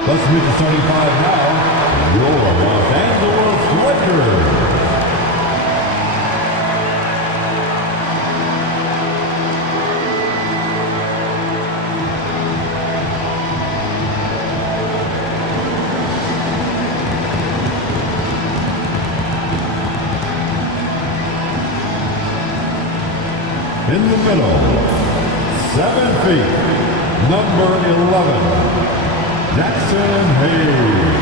Let's meet the starting five now. Your Los Angeles Lakers. In the middle, 7 feet, number 11, Jackson Hayes.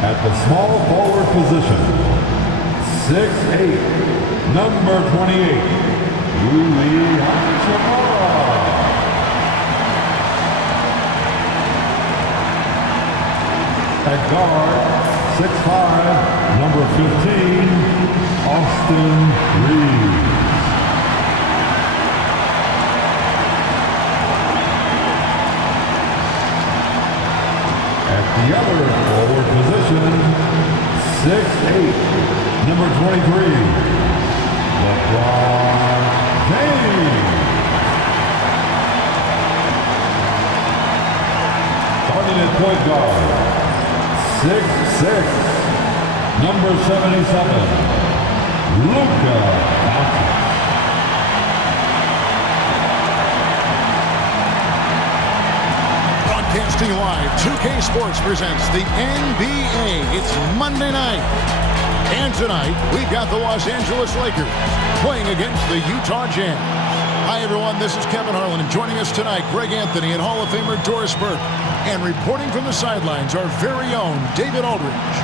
At the small forward position, 6'8", number 28, Louis Hachimura. At guard, 6'5", number 15, Austin Reeves. At the other forward position, 6'8", number 23, LeBron James. Starting at point guard, 6'6", number 77, Luka Doncic. Broadcasting live, 2K Sports presents the NBA. It's Monday night. And tonight, we've got the Los Angeles Lakers playing against the Utah Jazz. Hi, everyone. This is Kevin Harlan, and joining us tonight, Greg Anthony and Hall of Famer Doris Burke. And reporting from the sidelines, our very own David Aldridge.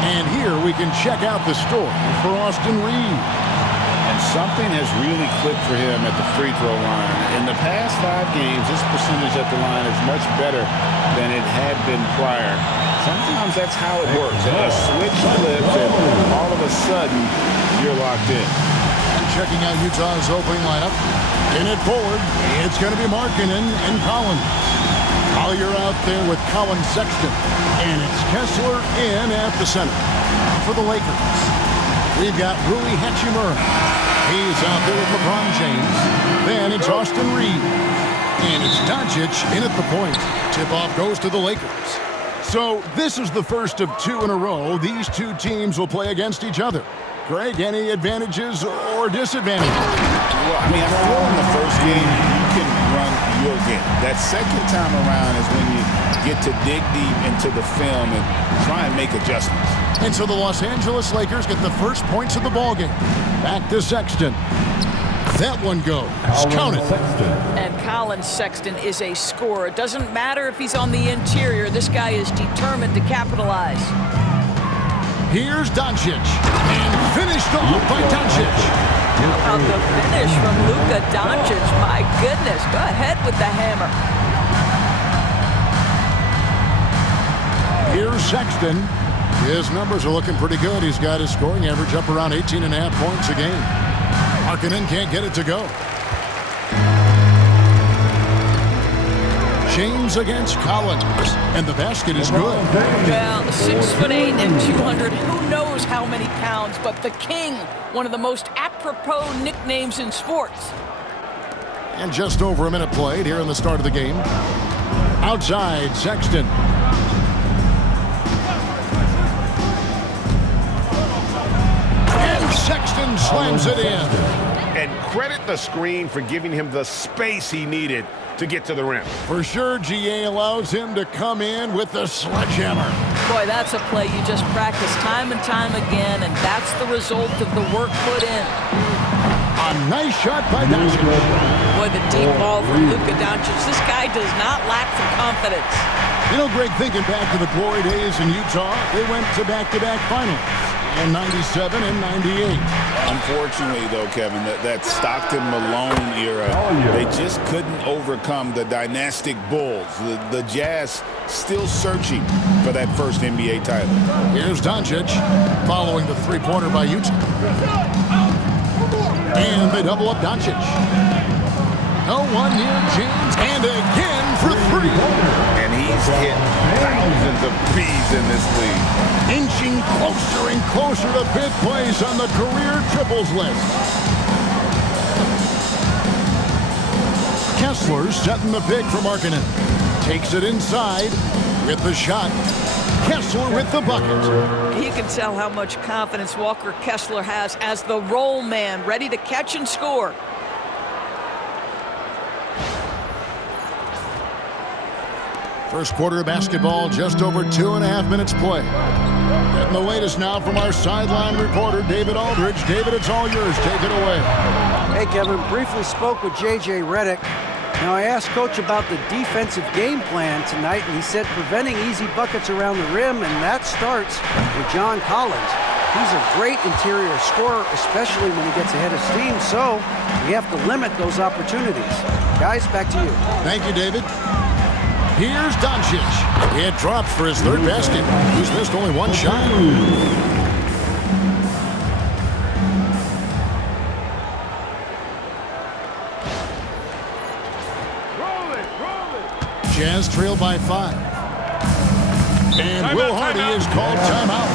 And here we can check out the story for Austin Reeves. And something has really clicked for him at the free throw line. In the past 5 games, his percentage at the line is much better than it had been prior. Sometimes that's how it works. A switch flips, and all of a sudden, you're locked in. Checking out Utah's opening lineup. In it forward, it's going to be Markkanen and Collins. Collier out there with Colin Sexton. And it's Kessler in at the center. For the Lakers, we've got Rui Hachimura. He's out there with LeBron James. Then it's Austin Reeves. And it's Doncic in at the point. Tip-off goes to the Lakers. So this is the first of 2 in a row. These two teams will play against each other. Greg, any advantages or disadvantages? Well, I mean, I feel in the first game, you can run your game. That second time around is when you get to dig deep into the film and try and make adjustments. And so the Los Angeles Lakers get the first points of the ballgame. Back to Sexton. That one goes. Count it. And Colin Sexton is a scorer. It doesn't matter if he's on the interior. This guy is determined to capitalize. Here's Doncic, and finished off by Doncic. How about the finish from Luka Doncic? My goodness, go ahead with the hammer. Here's Sexton. His numbers are looking pretty good. He's got his scoring average up around 18.5 points a game. Markkanen can't get it to go. James against Collins, and the basket is good. Well, 6'8" and 200, who knows how many pounds, but the King, one of the most apropos nicknames in sports. And just over a minute played here in the start of the game. Outside, Sexton. And Sexton slams it in. And credit the screen for giving him the space he needed to get to the rim. For sure, GA allows him to come in with the sledgehammer. Boy, that's a play you just practice time and time again, and that's the result of the work put in. A nice shot by Doncic. Boy, the deep ball from Luka Doncic. This guy does not lack for confidence. You know, Greg, thinking back to the glory days in Utah, they went to back-to-back finals in 97 and 98. Unfortunately, though, Kevin, that Stockton-Malone era, they just couldn't overcome the dynastic Bulls. The Jazz still searching for that first NBA title. Here's Doncic following the three-pointer by Utah. And they double up Doncic. No one near James, and again for 3. And he's hit thousands of threes in this league. Inching closer and closer to 5th place on the career triples list. Kessler setting the pick for Markkanen. Takes it inside with the shot. Kessler with the bucket. You can tell how much confidence Walker Kessler has as the roll man, ready to catch and score. First quarter of basketball, just over 2.5 minutes play. Getting the latest now from our sideline reporter, David Aldridge. David, it's all yours. Take it away. Hey, Kevin. Briefly spoke with J.J. Redick. Now, I asked Coach about the defensive game plan tonight, and he said preventing easy buckets around the rim, and that starts with John Collins. He's a great interior scorer, especially when he gets ahead of steam, so we have to limit those opportunities. Guys, back to you. Thank you, David. Here's Doncic. It drops for his third basket. He's missed only one shot. Jazz trail by 5. And Will Hardy is called timeout.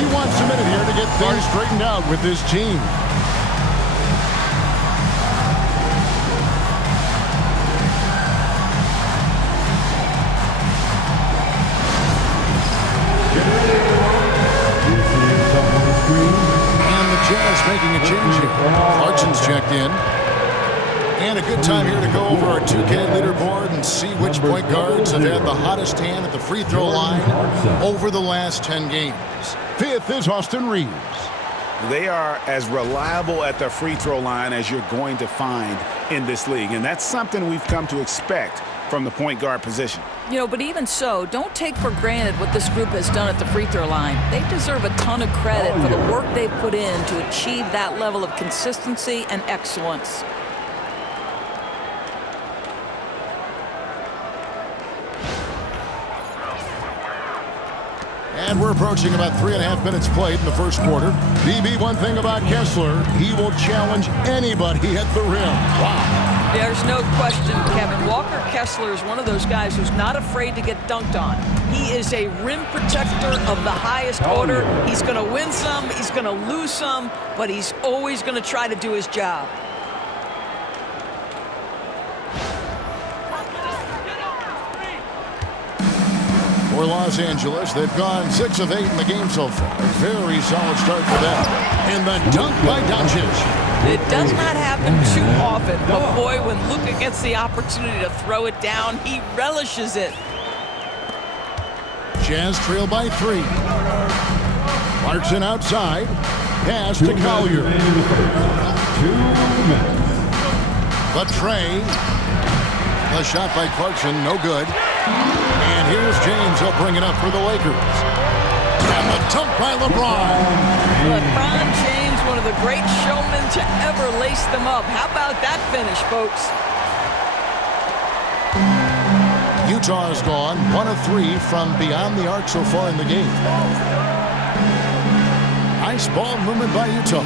He wants a minute here to get things straightened out with his team. And the Jazz making a change here. Clarkson's checked in. And a good time here to go over our 2K leaderboard and see which point guards have had the hottest hand at the free throw line over the last 10 games. Fifth is Austin Reeves. They are as reliable at the free throw line as you're going to find in this league. And that's something we've come to expect from the point guard position. You know, but even so, don't take for granted what this group has done at the free throw line. They deserve a ton of credit for the work they've put in to achieve that level of consistency and excellence. And we're approaching about 3.5 minutes played in the first quarter. BB, one thing about Kessler, he will challenge anybody at the rim. Wow. There's no question, Kevin. Walker Kessler is one of those guys who's not afraid to get dunked on. He is a rim protector of the highest order. He's going to win some, he's going to lose some, but he's always going to try to do his job. For Los Angeles, they've gone 6 of 8 in the game so far. A very solid start for them. And the dunk by Doncic. It does not happen too often, but boy, when Luka gets the opportunity to throw it down, he relishes it. Jazz trail by 3. Clarkson outside. Pass to Collier. 2 minutes. The tray. The shot by Clarkson, no good. And here's James. He'll bring it up for the Lakers. And the dunk by LeBron. LeBron James, one of the great showmen to ever lace them up. How about that finish, folks? Utah's gone 1 of 3 from beyond the arc so far in the game. Nice ball movement by Utah.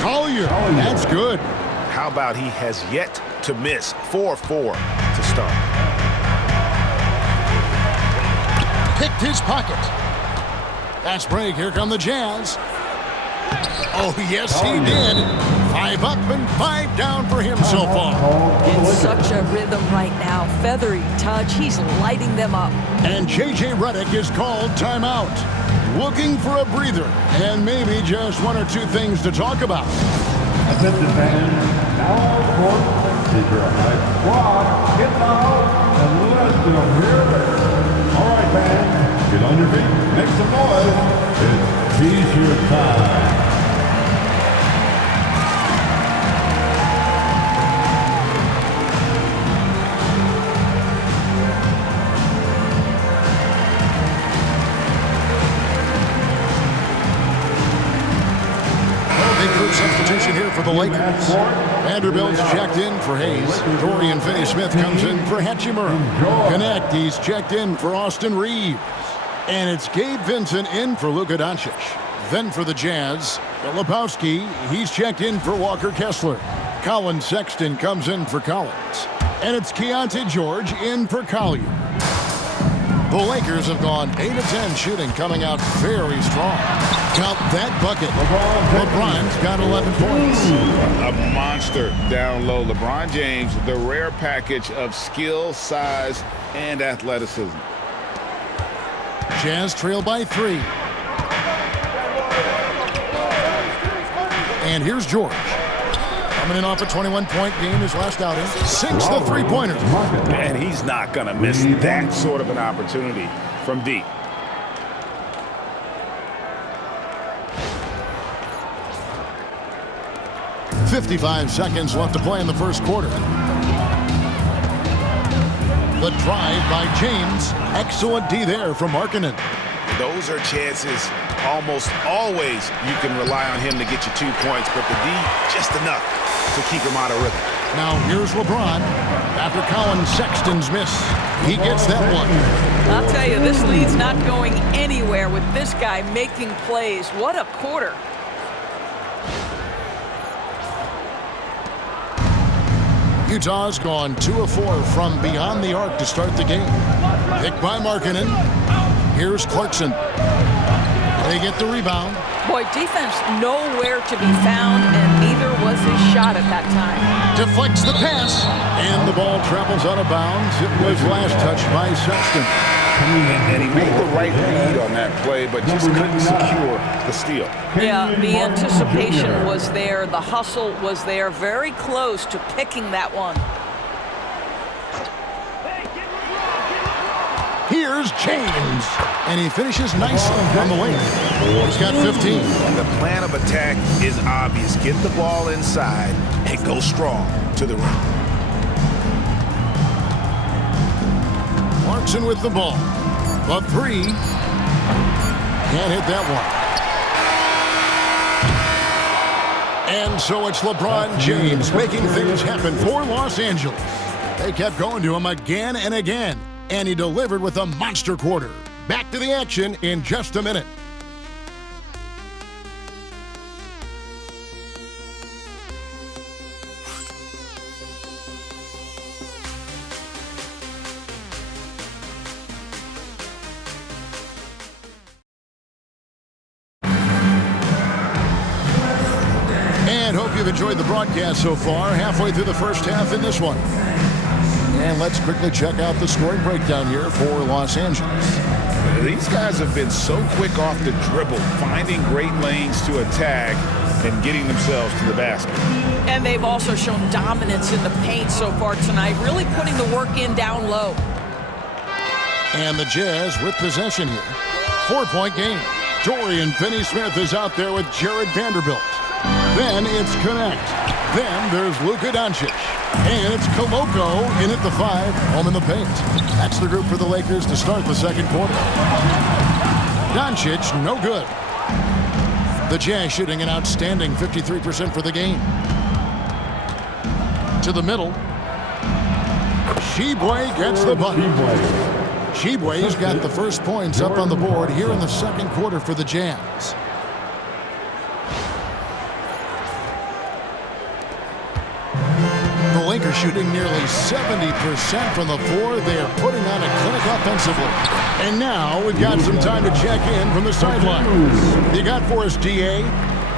Collier, that's good. How about he has yet to miss 4-4 to start. Picked his pocket. Fast break. Here come the Jazz. Oh, yes, he did. 5 up and 5 down for him so far. In such a rhythm right now. Feathery touch. He's lighting them up. And J.J. Redick is called timeout. Looking for a breather and maybe just 1 or 2 things to talk about. Attention fans, now on court is your high squad. Get loud and let them hear it. All right, fans, get on your feet, make some noise. It's T-shirt time. Substitution here for the Lakers. Vanderbilt's checked in for Hayes. Dorian Finney-Smith comes in for Hachimura. Connect, he's checked in for Austin Reeves. And it's Gabe Vincent in for Luka Doncic. Then for the Jazz, Filipowski, he's checked in for Walker Kessler. Colin Sexton comes in for Collins. And it's Keontae George in for Collier. The Lakers have gone 8 of 10 shooting, coming out very strong. Count that bucket. LeBron's got 11 points. A monster down low. LeBron James, the rare package of skill, size, and athleticism. Jazz trail by 3. And here's George. Coming in off a 21-point game his last outing. Sinks the three-pointer. And he's not going to miss that sort of an opportunity from deep. .55 seconds left to play in the first quarter. The drive by James. Excellent D there from Markkanen. Those are chances almost always you can rely on him to get you 2 points, but the D just enough to keep him out of rhythm. Now here's LeBron. After Colin Sexton's miss, he gets that one. I'll tell you, this lead's not going anywhere with this guy making plays. What a quarter. Utah's gone 2 of 4 from beyond the arc to start the game. Picked by Markkanen. Here's Clarkson. They get the rebound. Boy, defense nowhere to be found, and neither was his shot at that time. Deflects the pass, and the ball travels out of bounds. It was last touched by Sexton. And he made the right read on that play, but just couldn't secure the steal. Yeah, the anticipation was there. The hustle was there. Very close to picking that one. Here's James, and he finishes nicely on the wing. He's got 15. The plan of attack is obvious. Get the ball inside and go strong to the rim. Clarkson with the ball. The 3. Can't hit that one. And so it's LeBron James making things happen for Los Angeles. They kept going to him again and again, and he delivered with a monster quarter. Back to the action in just a minute. And hope you've enjoyed the broadcast so far. Halfway through the first half in this one. And let's quickly check out the scoring breakdown here for Los Angeles. These guys have been so quick off the dribble, finding great lanes to attack and getting themselves to the basket. And they've also shown dominance in the paint so far tonight, really putting the work in down low. And the Jazz with possession here. 4-point game. Dorian Finney-Smith is out there with Jared Vanderbilt. Then it's Connect. Then there's Luka Doncic. And it's Koloko in at the 5, home in the paint. That's the group for the Lakers to start the second quarter. Doncic, no good. The Jazz shooting an outstanding 53% for the game. To the middle. Shibwe gets the bucket. Shibwe's got the first points up on the board here in the second quarter for the Jazz. The Lakers shooting nearly 70% from the floor. They are putting on a clinic offensively. And now we've got some time to check in from the sidelines. You got for us, D.A.?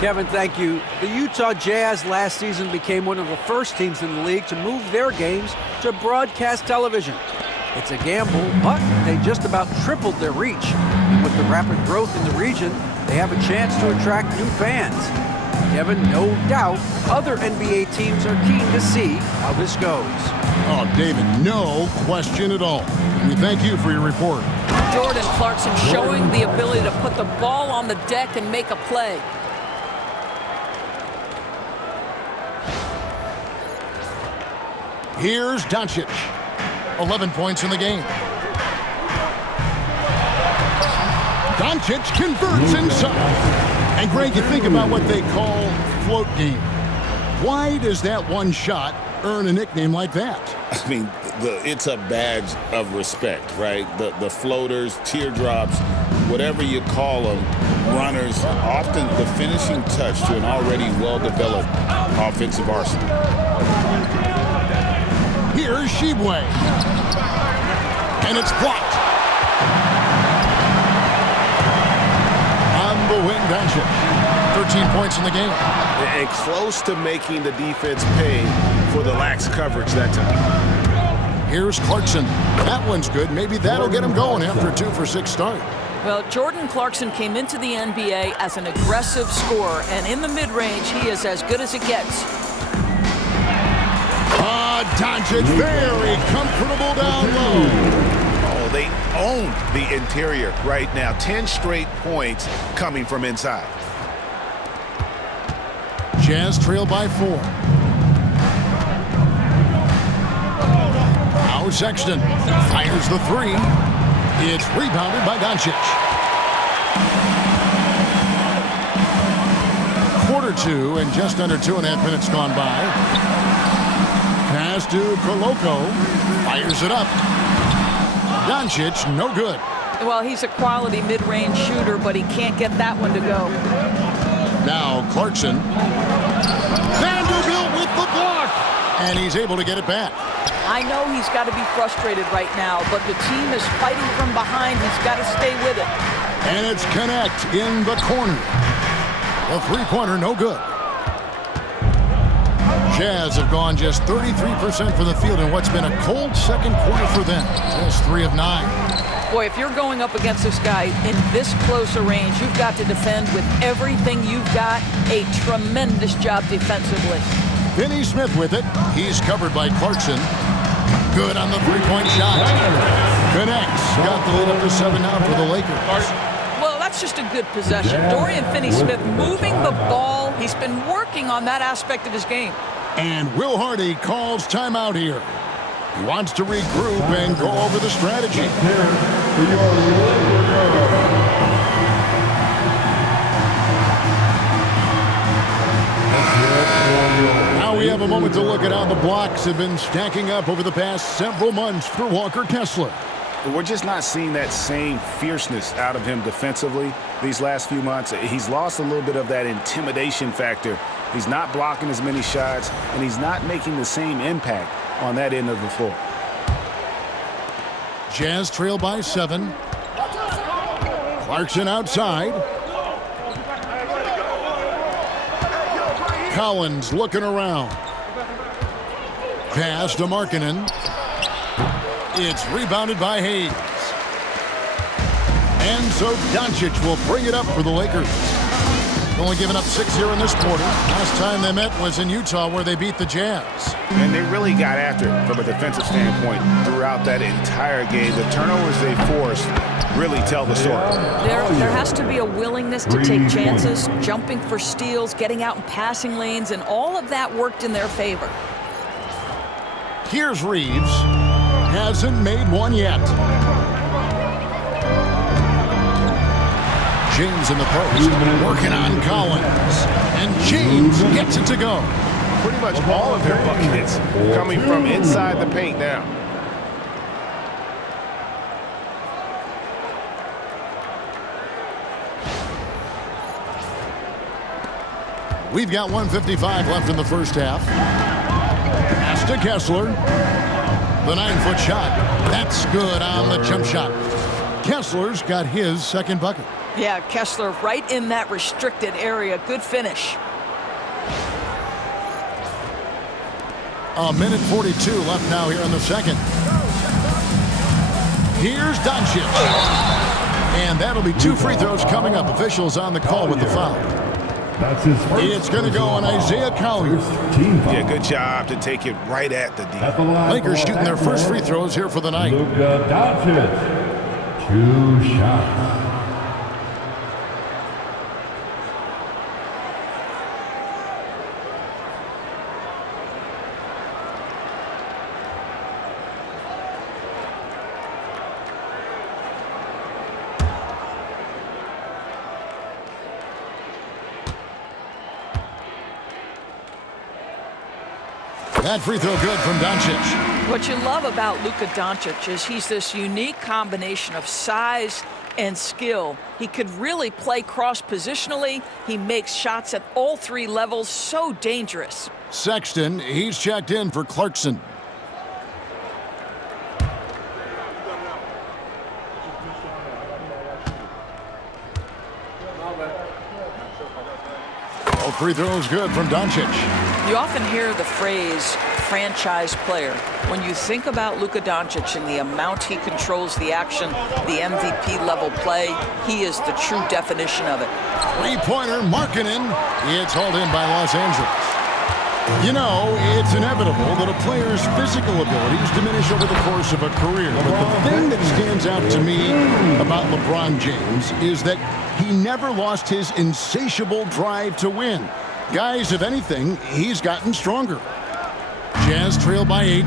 Kevin, thank you. The Utah Jazz last season became one of the first teams in the league to move their games to broadcast television. It's a gamble, but they just about tripled their reach. And with the rapid growth in the region, they have a chance to attract new fans. Kevin, no doubt, other NBA teams are keen to see how this goes. Oh, David, no question at all. We thank you for your report. Jordan Clarkson showing the ability to put the ball on the deck and make a play. Here's Doncic. 11 points in the game. Doncic converts inside. And Greg, you think about what they call float game. Why does that one shot earn a nickname like that? I mean, it's a badge of respect, right? The floaters, teardrops, whatever you call them, runners, often the finishing touch to an already well-developed offensive arsenal. Here's Shibwe. And it's blocked. on the wing, Doncic. 13 points in the game. And close to making the defense pay for the lax coverage that time. Here's Clarkson. That one's good. Maybe that'll get him going after a 2-for-6 start. Well, Jordan Clarkson came into the NBA as an aggressive scorer, and in the mid-range, he is as good as it gets. Doncic very comfortable down low. Oh, they own the interior right now. 10 straight points coming from inside. Jazz trail by 4. Now Sexton fires the 3. It's rebounded by Doncic. Quarter 2 and just under 2.5 minutes gone by. Pass to Koloko. Fires it up. Doncic, no good. Well, he's a quality mid-range shooter, but he can't get that one to go. Now Clarkson. Vanderbilt with the block. And he's able to get it back. I know he's got to be frustrated right now, but the team is fighting from behind. He's got to stay with it. And it's Connect in the corner. The three-pointer, no good. Jazz have gone just 33% for the field in what's been a cold second quarter for them. Just 3 of 9. Boy, if you're going up against this guy in this close a range, you've got to defend with everything you've got. A tremendous job defensively. Finney Smith with it. He's covered by Clarkson. Good on the three-point shot. Connects. Got the lead up to 7 now for the Lakers. Well, that's just a good possession. Dorian Finney-Smith moving the ball. He's been working on that aspect of his game. And Will Hardy calls timeout here. He wants to regroup and go over the strategy. Now we have a moment to look at how the blocks have been stacking up over the past several months for Walker Kessler. We're just not seeing that same fierceness out of him defensively these last few months. He's lost a little bit of that intimidation factor. He's not blocking as many shots, and he's not making the same impact on that end of the floor. Jazz trail by 7. Clarkson outside. Collins looking around. Pass to Markkanen. It's rebounded by Hayes. And so Doncic will bring it up for the Lakers. Only giving up 6 here in this quarter. Last time they met was in Utah, where they beat the Jazz. And they really got after it from a defensive standpoint throughout that entire game. The turnovers they forced really tell the story. There has to be a willingness to take chances, jumping for steals, getting out in passing lanes, and all of that worked in their favor. Here's Reeves. Hasn't made one yet. James in the post, working on Collins. And James gets it to go. Pretty much all of their buckets coming from inside the paint now. We've got 1:55 left in the first half. Pass to Kessler. The 9-foot shot. That's good on the jump shot. Kessler's got his second bucket. Yeah, Kessler right in that restricted area. Good finish. A minute 42 left now here in the second. Here's Doncic. And that'll be 2 free throws coming up. Officials on the call with the foul. That's his first. It's going to go on Isaiah Collier. Yeah, good job to take it right at the D. Lakers shooting their first free throws here for the night. Luka Doncic. 2 shots. That free throw good from Doncic. What you love about Luka Doncic is he's this unique combination of size and skill. He could really play cross-positionally. He makes shots at all 3 levels. So dangerous. Sexton, he's checked in for Clarkson. free throw is good from Doncic. You often hear the phrase franchise player. When you think about Luka Doncic and the amount he controls the action, the MVP level play, he is the true definition of it. Three-pointer, Markkanen. It's hauled in by Los Angeles. You know, it's inevitable that a player's physical abilities diminish over the course of a career. But the thing that stands out to me about LeBron James is that he never lost his insatiable drive to win. Guys, if anything, he's gotten stronger. Jazz trail by 8.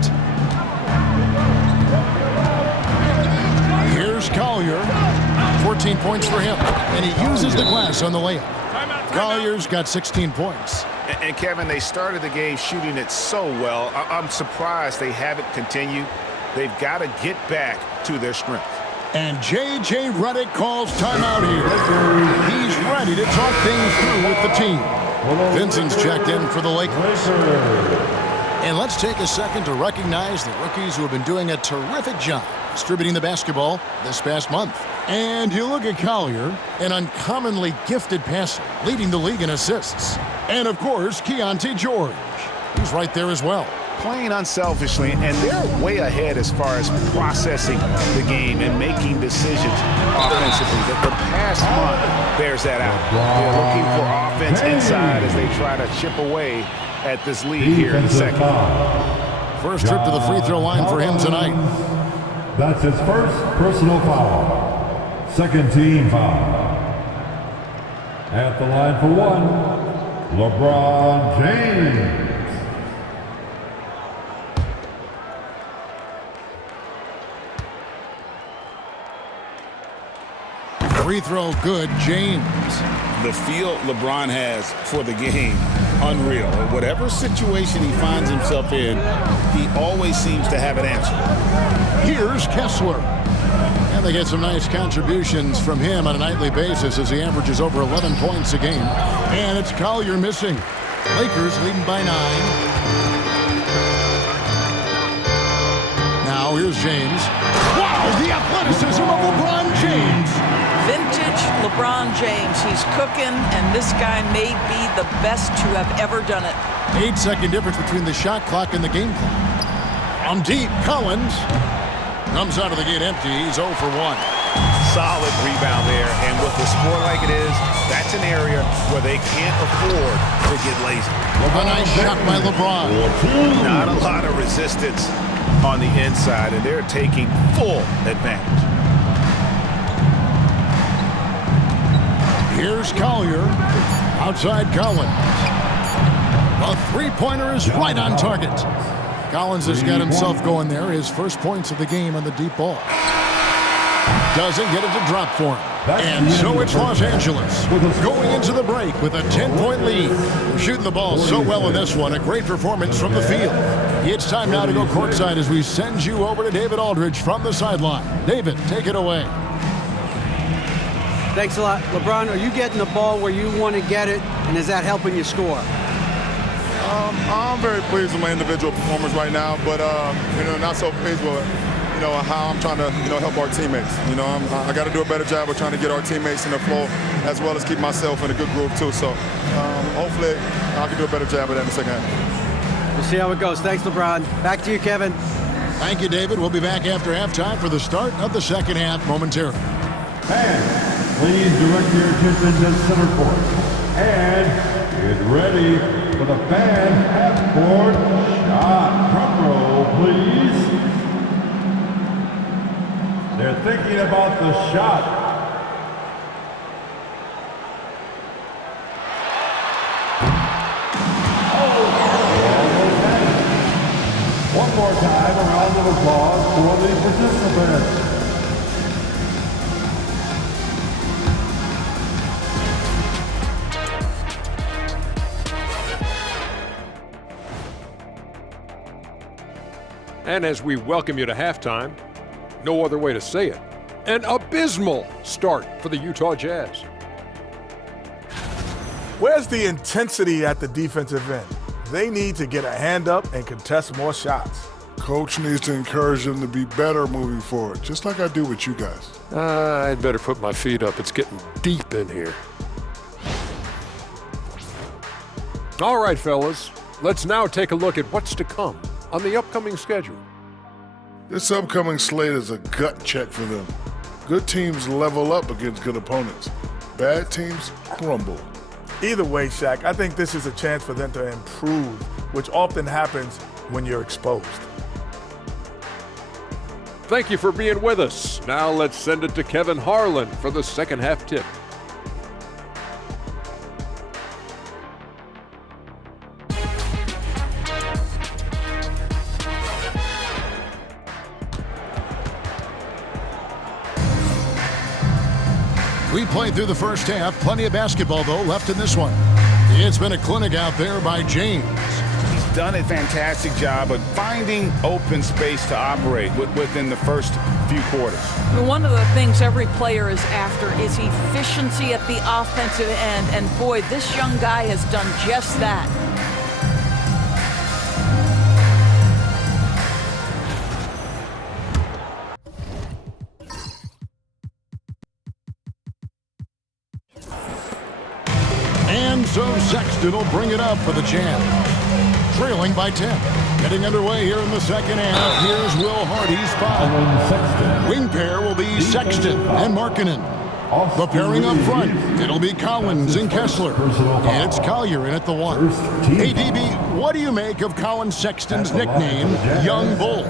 Here's Collier. 14 points for him. And he uses the glass on the layup. Collier's got 16 points. And Kevin, they started the game shooting it so well. I'm surprised they haven't continued. They've got to get back to their strength. And J.J. Redick calls timeout here. He's ready to talk things through with the team. Vincent's checked in for the Lakers. And let's take a second to recognize the rookies who have been doing a terrific job distributing the basketball this past month. And you look at Collier, an uncommonly gifted passer, leading the league in assists. And, of course, Keontae George. He's right there as well. Playing unselfishly, and they're way ahead as far as processing the game and making decisions offensively. The past month bears that out. They're looking for offense inside as they try to chip away at this lead here in the second. First trip to the free throw line for him tonight. That's his first personal foul. Second team foul. At the line for one, LeBron James. Free throw good, James. The feel LeBron has for the game, unreal. Whatever situation he finds himself in, he always seems to have an answer. Here's Kessler. And they get some nice contributions from him on a nightly basis as he averages over 11 points a game. And it's Collier missing. Lakers leading by 9. Now here's James. Wow, the athleticism of LeBron James. Vintage LeBron James. He's cooking, and this guy may be the best to have ever done it. 8-second difference between the shot clock and the game clock. From deep, Collins comes out of the gate empty. He's 0 for 1. Solid rebound there, and with the score like it is, that's an area where they can't afford to get lazy. A nice shot by LeBron. Not a lot of resistance on the inside, and they're taking full advantage. Here's Collier. Outside Collins. A three-pointer is right on target. Collins has got himself going there. His first points of the game on the deep ball. Doesn't get it to drop for him. And so it's Los Angeles going into the break with a 10-point lead. They're shooting the ball so well in this one. A great performance from the field. It's time now to go courtside as we send you over to David Aldridge from the sideline. David, take it away. Thanks a lot. LeBron, are you getting the ball where you want to get it, and is that helping you score? I'm very pleased with my individual performance right now, but not so pleased with how I'm trying to help our teammates. I got to do a better job of trying to get our teammates in the flow as well as keep myself in a good groove too. So hopefully I can do a better job of that in the second half. We'll see how it goes. Thanks, LeBron. Back to you, Kevin. Thank you, David. We'll be back after halftime for the start of the second half momentarily. And please direct your attention to center court. And get ready for the fan half-court shot. Drum roll, please. They're thinking about the shot. One more time, a round of applause for the participants. And as we welcome you to halftime, no other way to say it, an abysmal start for the Utah Jazz. Where's the intensity at the defensive end? They need to get a hand up and contest more shots. Coach needs to encourage them to be better moving forward, just like I do with you guys. I'd better put my feet up. It's getting deep in here. All right, fellas. Let's now take a look at what's to come on the upcoming schedule. This upcoming slate is a gut check for them. Good teams level up against good opponents. Bad teams crumble. Either way, Shaq, I think this is a chance for them to improve, which often happens when you're exposed. Thank you for being with us. Now let's send it to Kevin Harlan for the second half tip. We played through the first half. Plenty of basketball, though, left in this one. It's been a clinic out there by James. He's done a fantastic job of finding open space to operate within the first few quarters. One of the things every player is after is efficiency at the offensive end. And boy, this young guy has done just that. And so Sexton will bring it up for the Jam. Trailing by 10. Getting underway here in the second half. Here's Will Hardy's foul. Wing pair will be Sexton and Markkanen. The pairing up front, it'll be Collins and Kessler. And it's Collier in at the 1. Hey, DB, what do you make of Colin Sexton's nickname, Young Bull?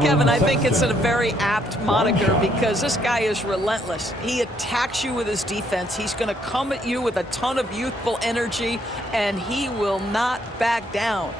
Kevin, I think it's a very apt moniker because this guy is relentless. He attacks you with his defense. He's going to come at you with a ton of youthful energy, and he will not back down.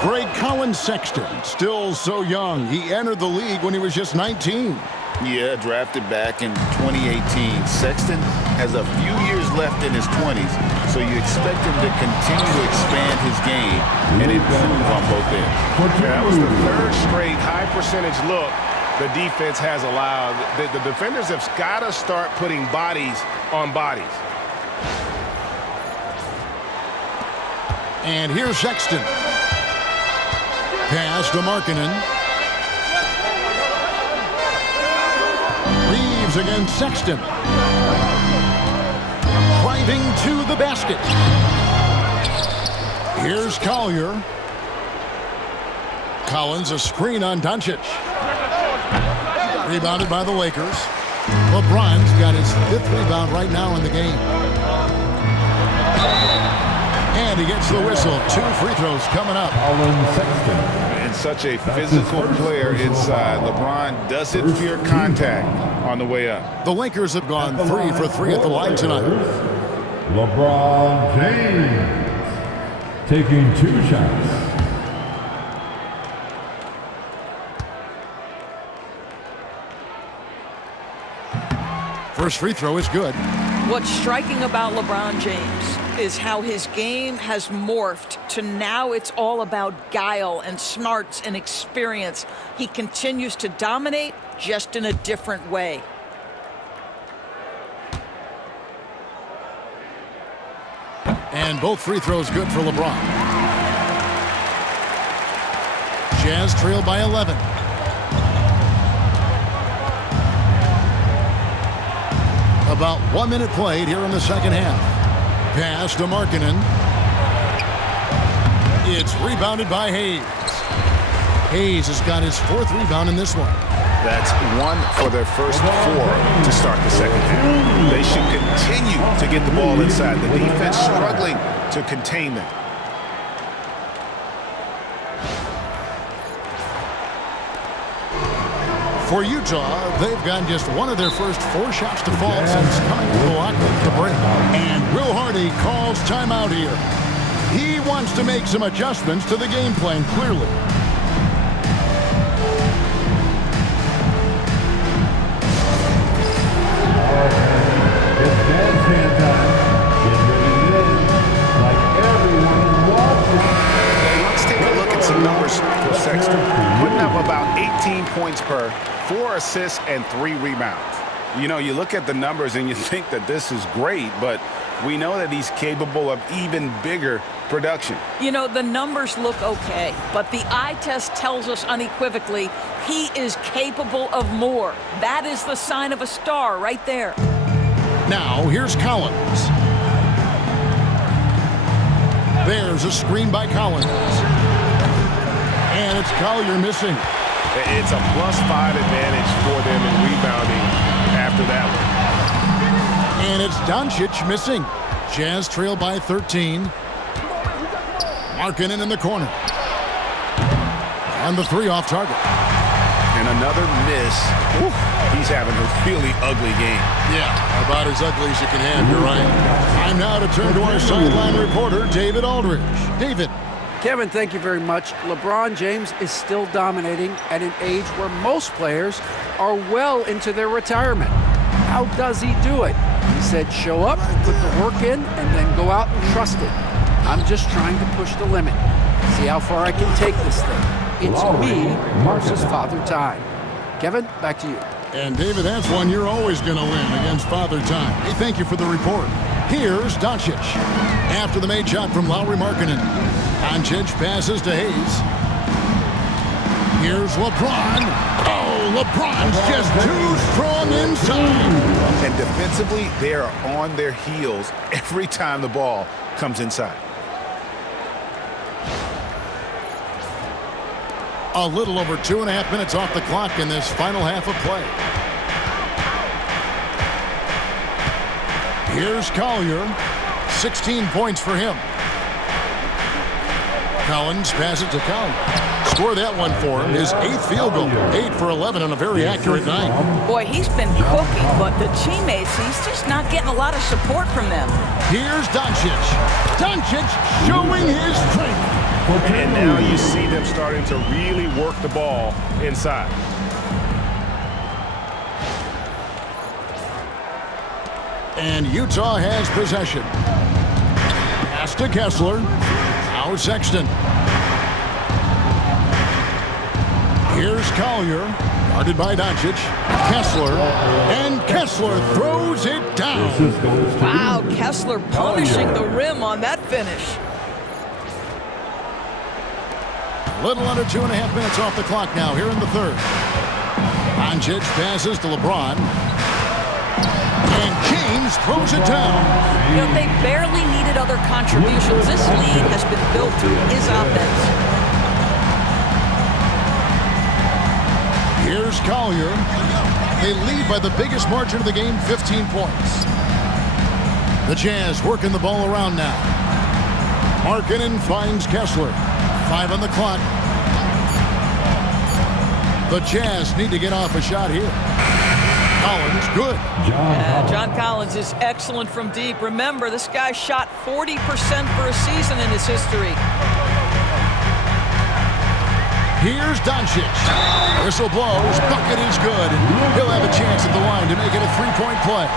Great Colin Sexton, still so young. He entered the league when he was just 19. Yeah, drafted back in 2018. Sexton has a few years left in his 20s, so you expect him to continue to expand his game and improve on both ends. That was the third straight high-percentage look the defense has allowed. The defenders have got to start putting bodies on bodies. And here's Sexton. Pass to Markkanen. Reeves against Sexton. Driving to the basket. Here's Collier. Collins, a screen on Doncic. Rebounded by the Lakers. LeBron's got his 5th rebound right now in the game. And he gets the whistle. 2 free throws coming up. And such a physical player inside. LeBron doesn't fear contact on the way up. The Lakers have gone 3 for 3 at the line tonight. LeBron James taking 2 shots. First free throw is good. What's striking about LeBron James is how his game has morphed to now it's all about guile and smarts and experience. He continues to dominate, just in a different way. And both free throws good for LeBron. Jazz trail by 11. About 1 minute played here in the second half. Pass to Markkanen. It's rebounded by Hayes. Hayes has got his 4th rebound in this one. That's 1 for their first 4 to start the second half. They should continue to get the ball inside. The defense struggling to contain them. For Utah, they've gotten just 1 of their first 4 shots to fall since coming to the locker room to break. And Will Hardy calls timeout here. He wants to make some adjustments to the game plan, clearly. It's dance hand time. Get ready to live like everyone is watching. Let's take a look at some numbers for Sexton. Putting up about 18 points per, 4 assists, and 3 rebounds. You know, you look at the numbers and you think that this is great, but we know that he's capable of even bigger production. You know, the numbers look okay, but the eye test tells us unequivocally he is capable of more. That is the sign of a star right there. Now, here's Collins. There's a screen by Collins. And it's Collier missing. It's a +5 advantage for them in rebounding after that one. And it's Doncic missing. Jazz trail by 13. Markkanen in the corner. And the 3 off target. And another miss. Ooh, he's having a really ugly game. Yeah, about as ugly as you can have, you're right. Time now to turn to our sideline reporter, David Aldridge. David. Kevin, thank you very much. LeBron James is still dominating at an age where most players are well into their retirement. How does he do it? He said, show up, put the work in, and then go out and trust it. I'm just trying to push the limit. See how far I can take this thing. It's me versus Father Time. Kevin, back to you. And David, that's one you're always going to win against Father Time. Hey, thank you for the report. Here's Doncic. After the made shot from Lauri Markkanen. Doncic passes to Hayes. Here's LeBron. Oh, LeBron's just too strong inside. And defensively, they are on their heels every time the ball comes inside. A little over 2.5 minutes off the clock in this final half of play. Here's Collier. 16 points for him. Collins passes to Collier. Score that one for him. His 8th field goal. 8 for 11 on a very accurate night. Boy, he's been cooking, but the teammates, he's just not getting a lot of support from them. Here's Doncic. Doncic showing his strength. And now you see them starting to really work the ball inside. And Utah has possession. Pass to Kessler. Now Sexton. Here's Collier. Guarded by Doncic. Kessler. And Kessler throws it down. Wow, Kessler punishing the rim on that finish. Little under 2.5 minutes off the clock now here in the third. Doncic passes to LeBron. And James throws it down. You know, they barely needed other contributions. This lead has been built through his offense. Here's Collier. They lead by the biggest margin of the game, 15 points. The Jazz working the ball around now. Markkanen finds Kessler. 5 on the clock. The Jazz need to get off a shot here. Collins, good. John Collins is excellent from deep. Remember, this guy shot 40% for a season in his history. Here's Doncic. Whistle blows. Bucket is good. He'll have a chance at the line to make it a 3-point play.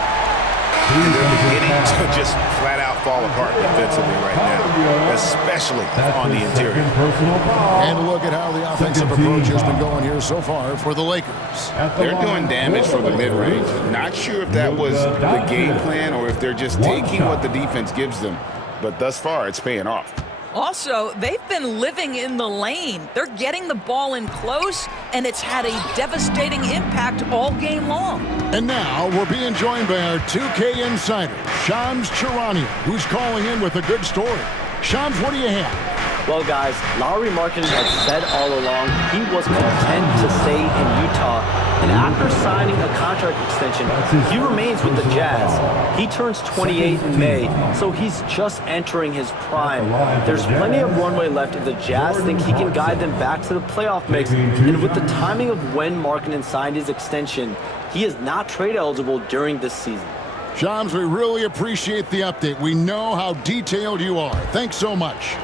They're beginning to just flat out fall apart defensively right now, especially on the interior. And look at how the offensive approach has been going here so far for the Lakers. They're doing damage from the mid-range. Not sure if that was the game plan or if they're just taking what the defense gives them. But thus far, it's paying off. Also, they've been living in the lane. They're getting the ball in close, and it's had a devastating impact all game long. And now we're being joined by our 2K insider, Shams Charania, who's calling in with a good story. Shams, what do you have? Well, guys, Lauri Markkanen has said all along he was content to stay in Utah. And after signing a contract extension, he remains with the Jazz. He turns 28 in May, so he's just entering his prime. There's plenty of runway left if the Jazz think he can guide them back to the playoff mix. And with the timing of when Markkanen signed his extension, he is not trade eligible during this season. Shams, we really appreciate the update. We know how detailed you are. Thanks so much.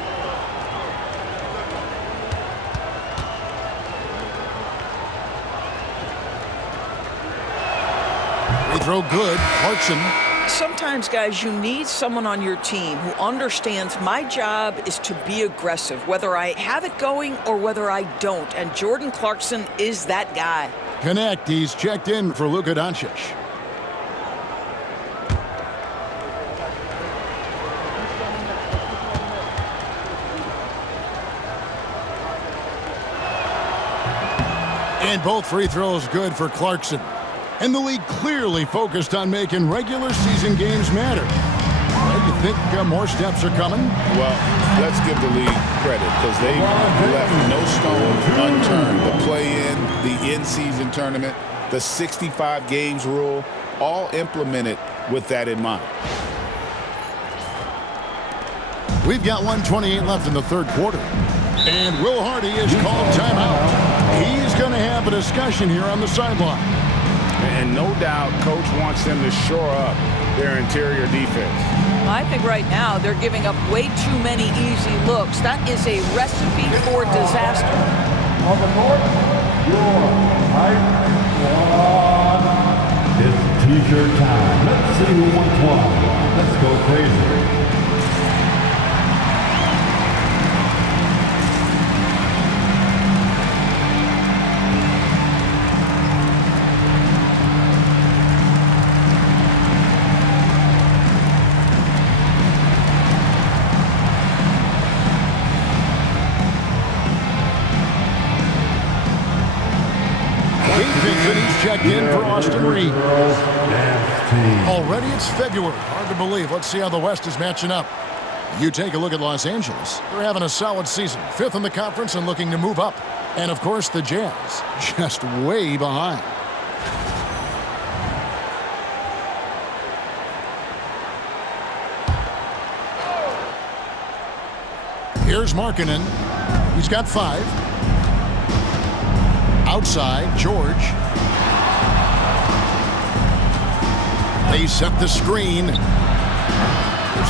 Free throw good. Clarkson. Sometimes, guys, you need someone on your team who understands my job is to be aggressive, whether I have it going or whether I don't. And Jordan Clarkson is that guy. Connect. He's checked in for Luka Doncic. And both free throws good for Clarkson. And the league clearly focused on making regular season games matter. Well, you think more steps are coming? Well, let's give the league credit because they left no stone unturned. The play-in, the in-season tournament, the 65 games rule, all implemented with that in mind. We've got 1:28 left in the third quarter. And Will Hardy has called timeout. He's going to have a discussion here on the sideline. And no doubt, Coach wants them to shore up their interior defense. I think right now they're giving up way too many easy looks. That is a recipe for disaster. On the court, your height squad. It's t-shirt time. Let's see who wants one. Let's go crazy. Checked in for Austin Reed. Already it's February. Hard to believe. Let's see how the West is matching up. You take a look at Los Angeles. They're having a solid season. 5th in the conference and looking to move up. And, of course, the Jazz. Just way behind. Here's Markkanen. He's got 5. Outside, George. They set the screen. There's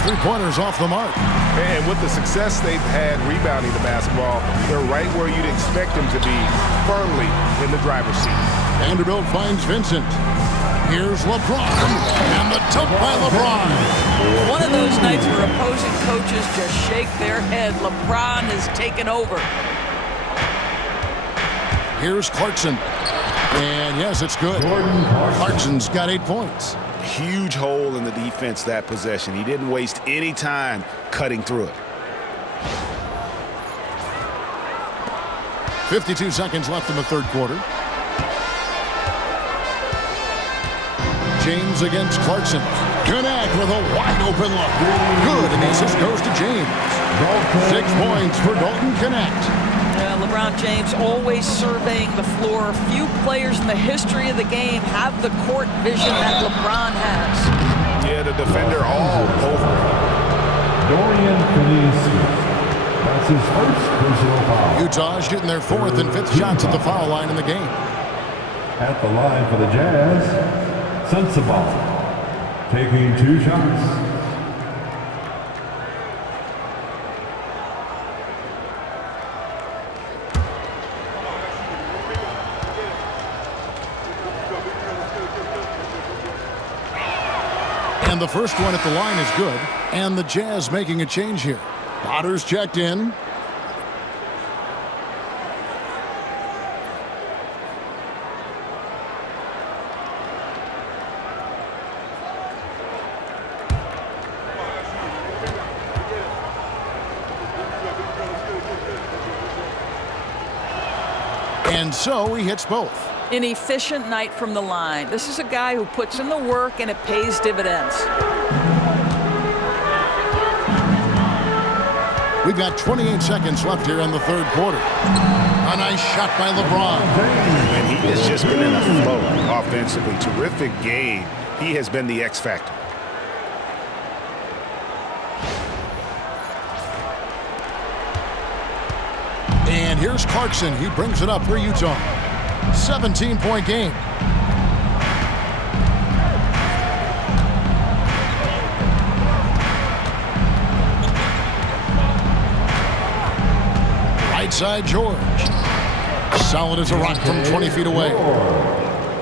3-pointers off the mark. And with the success they've had rebounding the basketball, they're right where you'd expect them to be, firmly in the driver's seat. Vanderbilt finds Vincent. Here's LeBron. And the dunk by LeBron. One of those nights where opposing coaches just shake their head. LeBron has taken over. Here's Clarkson. And yes, it's good. Clarkson's got 8 points. Huge hole in the defense that possession. He didn't waste any time cutting through it. 52 seconds left in the third quarter. James against Clarkson. Connect with a wide open look. Good, and the assist goes to James. 6 points for Dalton Connect. LeBron James always surveying the floor. Few players in the history of the game have the court vision that LeBron has. Yeah, the defender all over. Dorian Finney-Smith. That's his first personal foul. Utah shooting their 4th and 5th shots at the foul line in the game. At the line for the Jazz, Sensabaugh taking 2 shots. And the first one at the line is good. And the Jazz making a change here. Potter's checked in. And so he hits both. An efficient night from the line. This is a guy who puts in the work and it pays dividends. We've got 28 seconds left here in the third quarter. A nice shot by LeBron. And he has just been in a flow offensively. Terrific game. He has been the X factor. And here's Clarkson. He brings it up for Utah. 17-point game. Right side, George. Solid as a rock from 20 feet away.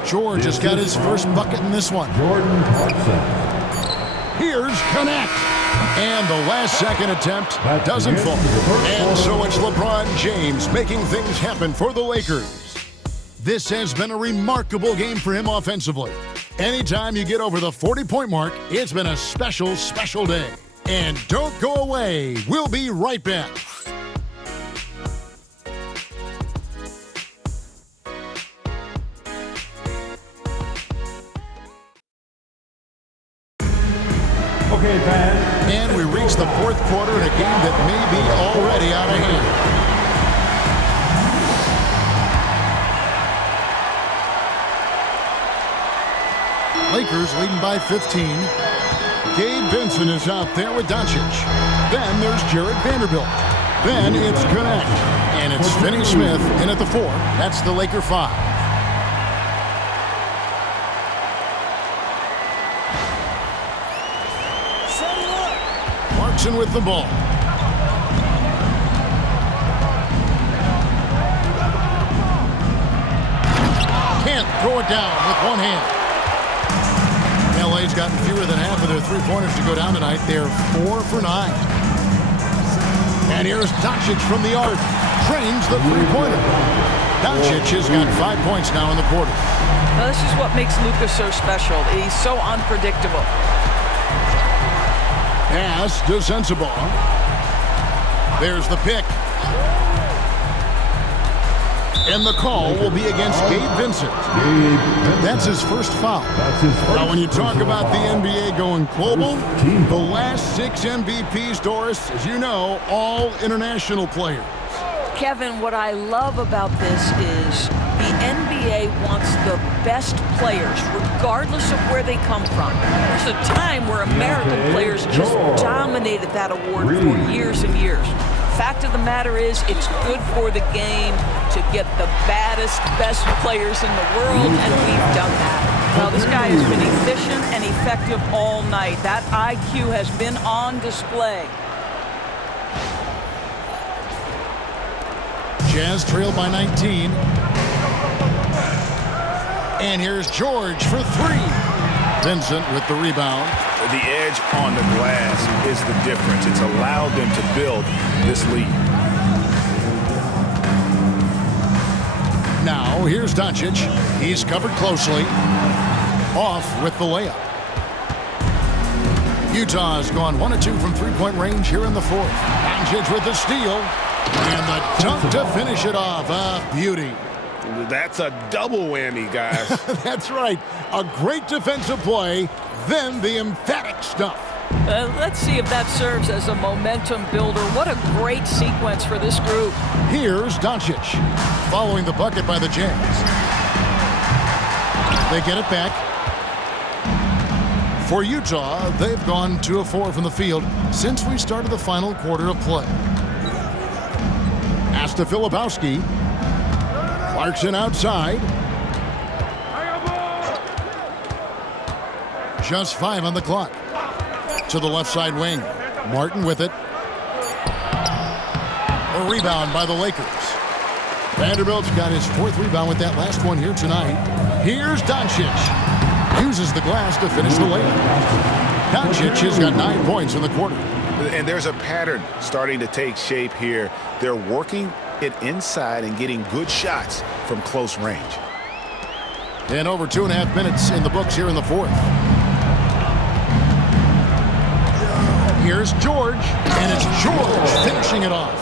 George has got his first bucket in this one. Jordan Clarkson. Here's Connect. And the last second attempt doesn't fall. And so it's LeBron James making things happen for the Lakers. This has been a remarkable game for him offensively. Anytime you get over the 40-point mark, it's been a special, special day. And don't go away. We'll be right back. Okay, fans. And we reach the fourth quarter in a game that may be already out of hand. Lakers leading by 15. Gabe Vincent is out there with Doncic. Then there's Jared Vanderbilt. Then it's Connect. And it's Finney Smith in at the 4. That's the Laker 5. Clarkson with the ball. Can't throw it down with one hand. LA's gotten fewer than half of their three-pointers to go down tonight. They're 4 for 9. And here's Doncic from the arc. Trains the three-pointer. Doncic has got 5 points now in the quarter. Well, this is what makes Luka so special. He's so unpredictable. Pass to Sensabaugh. There's the pick. And the call will be against Gabe Vincent. That's his first foul. Now, when you talk about the NBA going global, the last 6 MVPs, Doris, as you know, all international players. Kevin, what I love about this is the NBA wants the best players, regardless of where they come from. There's a time where American players just dominated that award for years and years. Fact of the matter is, it's good for the game to get the baddest, best players in the world, and we've done that. Well, this guy has been efficient and effective all night. That IQ has been on display. Jazz trail by 19. And here's George for 3. Vincent with the rebound. The edge on the glass is the difference. It's allowed them to build this lead. Now, here's Doncic. He's covered closely. Off with the layup. Utah's gone 1 of 2 from three-point range here in the fourth. Doncic with the steal. And the dunk to finish it off. A beauty. That's a double whammy, guys. That's right. A great defensive play, then the emphatic stuff. Let's see if that serves as a momentum builder. What a great sequence for this group. Here's Doncic, following the bucket by the Jazz. They get it back. For Utah, they've gone 2 of 4 from the field since we started the final quarter of play. Pass to Filipowski. Clarkson outside. Just 5 on the clock. To the left side wing. Martin with it. A rebound by the Lakers. Vanderbilt's got his 4th rebound with that last one here tonight. Here's Doncic. Uses the glass to finish the layup. Doncic has got 9 points in the quarter. And there's a pattern starting to take shape here. They're working it inside and getting good shots from close range. And over 2.5 minutes in the books here in the fourth. Here's George, and it's George finishing it off.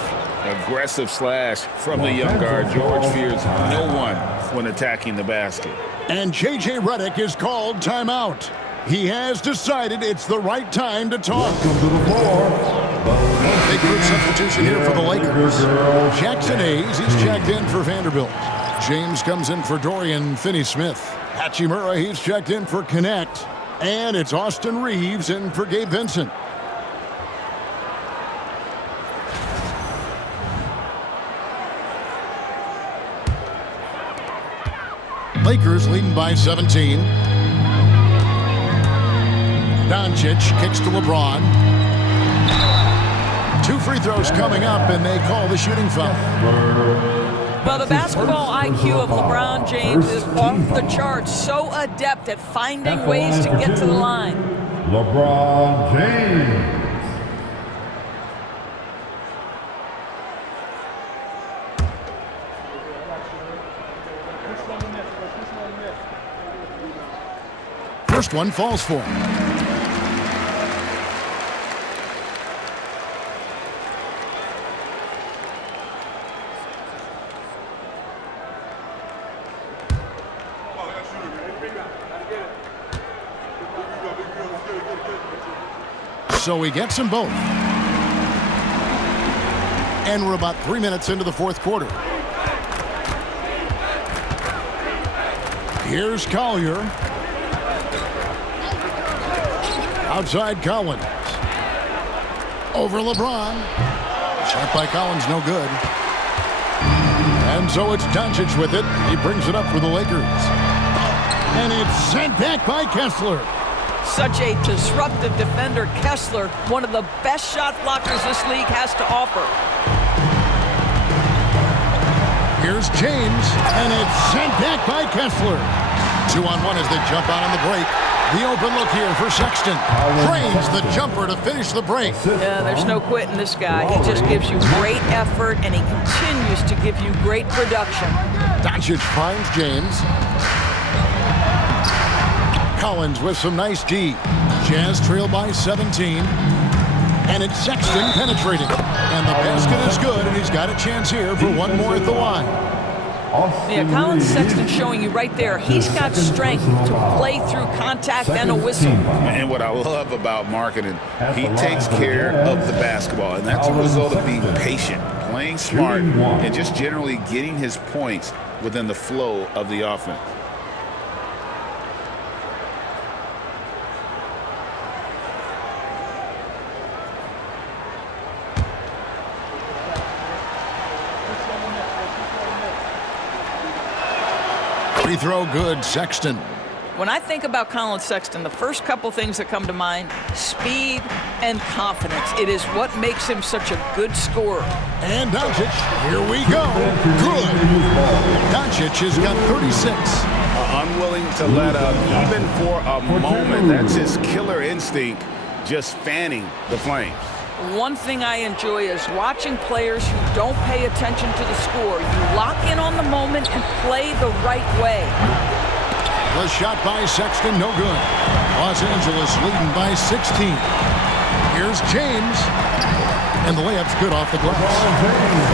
Aggressive slash from the young guard. George fears no one when attacking the basket. And J.J. Redick is called timeout. He has decided it's the right time to talk. Big group substitution here for the Lakers. Jackson Hayes, he's checked in for Vanderbilt. James comes in for Dorian Finney-Smith. Hachimura, he's checked in for Connect. And it's Austin Reeves in for Gabe Vincent. Lakers leading by 17. Doncic kicks to LeBron. 2 free throws coming up, and they call the shooting foul. Well, the basketball IQ of LeBron James is off the charts. So adept at finding ways to get to the line. LeBron James. First one falls for him. So he gets them both. And we're about 3 minutes into the fourth quarter. Here's Collier. Outside Collins. Over LeBron. Shot by Collins, no good. And so it's Doncic with it. He brings it up for the Lakers. And it's sent back by Kessler. Such a disruptive defender, Kessler, one of the best shot blockers this league has to offer. Here's James, and it's sent back by Kessler. 2-on-1 as they jump out on the break. The open look here for Sexton. Drains the jumper to finish the break. Yeah, there's no quitting this guy. He just gives you great effort, and he continues to give you great production. Doncic finds James. Collins with some nice D. Jazz trail by 17. And it's Sexton penetrating. And the basket is good, and he's got a chance here for one more at the line. Yeah, Colin Sexton showing you right there. He's got strength to play through contact and a whistle. And what I love about marketing, he takes care of the basketball. And that's a result of being patient, playing smart, and just generally getting his points within the flow of the offense. Free throw good, Sexton. When I think about Colin Sexton, the first couple things that come to mind, speed and confidence. It is what makes him such a good scorer. And Doncic, here we go. Good. Doncic has got 36. Unwilling to let up even for a moment. That's his killer instinct, just fanning the flames. One thing I enjoy is watching players who don't pay attention to the score. You lock in on the moment and play the right way. The shot by Sexton, no good. Los Angeles leading by 16. Here's James. And the layup's good off the glass.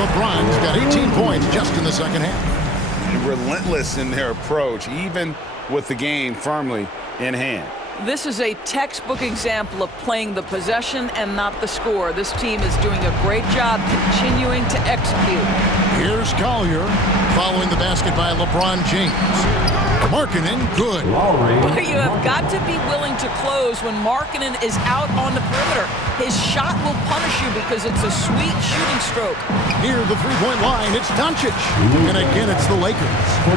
LeBron's got 18 points just in the second half. Relentless in their approach, even with the game firmly in hand. This is a textbook example of playing the possession and not the score. This team is doing a great job continuing to execute. Here's Collier following the basket by LeBron James. Markkanen, good. Well, you have got to be willing to close when Markkanen is out on the perimeter. His shot will punish you because it's a sweet shooting stroke. Near the three-point line, it's Doncic. And again, it's the Lakers.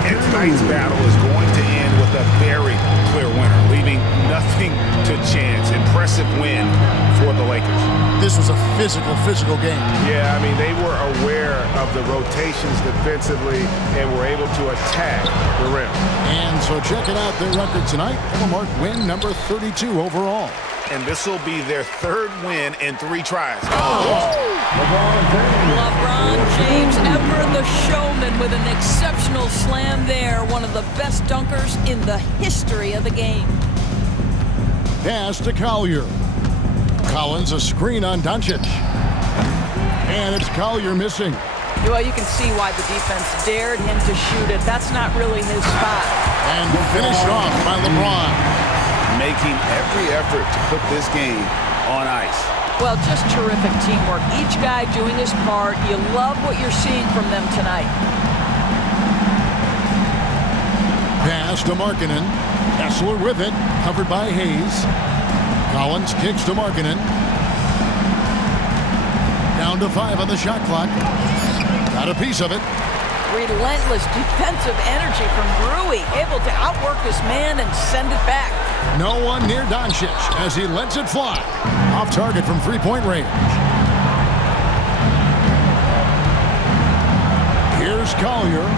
And tonight's battle is going to end with a very clear winner, leaving nothing to chance. Impressive win for the Lakers. This was a physical game. Yeah, I mean, they were aware of the rotations defensively and were able to attack the rim. And so checking out their record tonight, Mark win number 32 overall. And this will be their third win in 3 tries. LeBron James, ever the showman, with an exceptional slam there. One of the best dunkers in the history of the game. Pass to Collier. Collins, a screen on Doncic. And it's Collier missing. Well, you can see why the defense dared him to shoot it. That's not really his spot. And finished off by LeBron. Making every effort to put this game on ice. Well, just terrific teamwork. Each guy doing his part. You love what you're seeing from them tonight. Pass to Markkanen. Kessler with it, covered by Hayes. Collins kicks to Markkanen. Down to 5 on the shot clock. Got a piece of it. Relentless defensive energy from Rui, able to outwork this man and send it back. No one near Doncic as he lets it fly. Off target from three-point range. Here's Collier.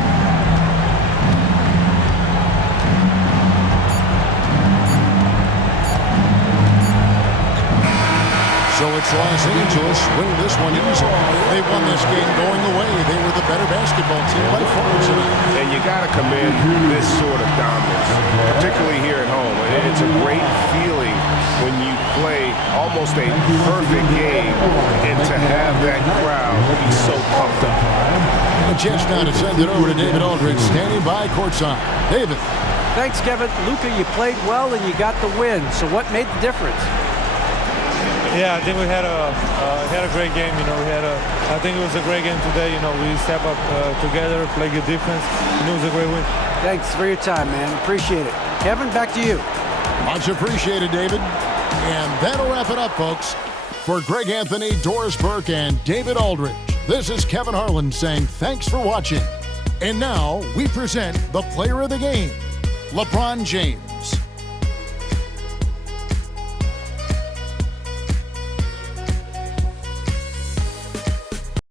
So it's Los Angeles winning this one easily. They won this game going away. They were the better basketball team by far tonight. And you got to commend this sort of dominance, particularly here at home. It's a great feeling when you play almost a perfect game and to have that crowd be so pumped up. A chance now to send it over to David Aldridge, standing by courtside. David. Thanks, Kevin. Luka, you played well and you got the win. So what made the difference? Yeah, I think we had a great game. You know, I think it was a great game today. You know, we step up together, play good defense, and it was a great win. Thanks for your time, man. Appreciate it. Kevin, back to you. Much appreciated, David. And that'll wrap it up, folks. For Greg Anthony, Doris Burke, and David Aldridge, this is Kevin Harlan saying thanks for watching. And now we present the player of the game, LeBron James.